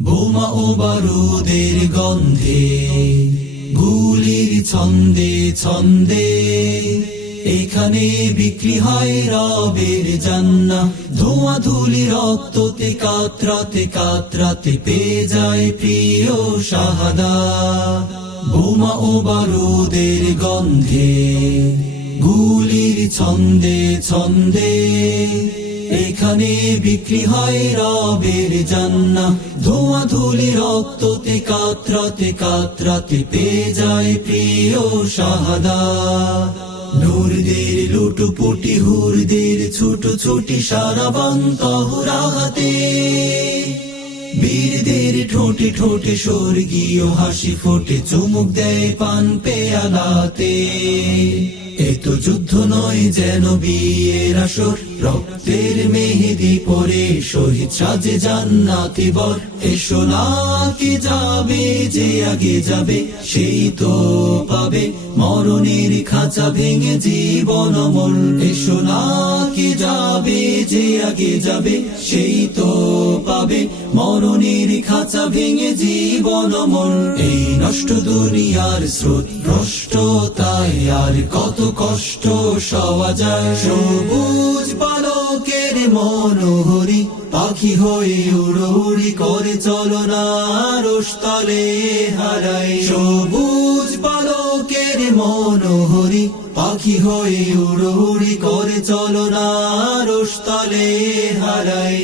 বোমা ও বারুদের গন্ধে, গুলির ছন্দে ছন্দে, এখানে বিক্রি হয় রবের জান্নাহ। ধোঁয়া ধুলি রক্ততে কাতরাতে কাতরাতে পেয়ে যায় প্রিয় শাহাদাত। বোমা ও বারুদের গন্ধে, গুলির ছন্দে ছন্দে, এখানে বিক্রি হয় রবের জান্নাহ। ধোঁয়া ধুলি রক্ততে কাতরাতে কাতরাতে পেয়ে যায় প্রিয় শাহাদাত। নূরদের লুটুপুটি, হুরদের ছুটোছুটি, সারাবান তহুরাতে, বীরদের ঠোঁটে ঠোঁটে স্বর্গীয় হাসি ফোটে, চুমুক দেয় পান পেয়ালাতে। এত যুদ্ধ নয় যেন বিয়ের আসর, রক্তের মেহেদি পরে শহীদ সাজে জান্নাতি বর। এসো না কি যাবে যে আগে যাবে, সেই তো পাবে মরণের খাঁচা ভেঙে জীবন অমল। এসো না কি যাবে যে আগে যাবে, সেই তো পাবে মরণের খাঁচা ভেঙে জীবন অমল। এই নষ্ট দুনিয়ার স্রোত ভ্রষ্টতায় আর কত কষ্ট সওয়া যায়। সবুজ বালকের মনোহরি, পাখি হয়ে উড়ি করে চলো না আরশতলে হারাই। সবুজ বালকের মনোহরি, পাখি হয়ে উড়ি করে চলো না আরশতলে হারাই।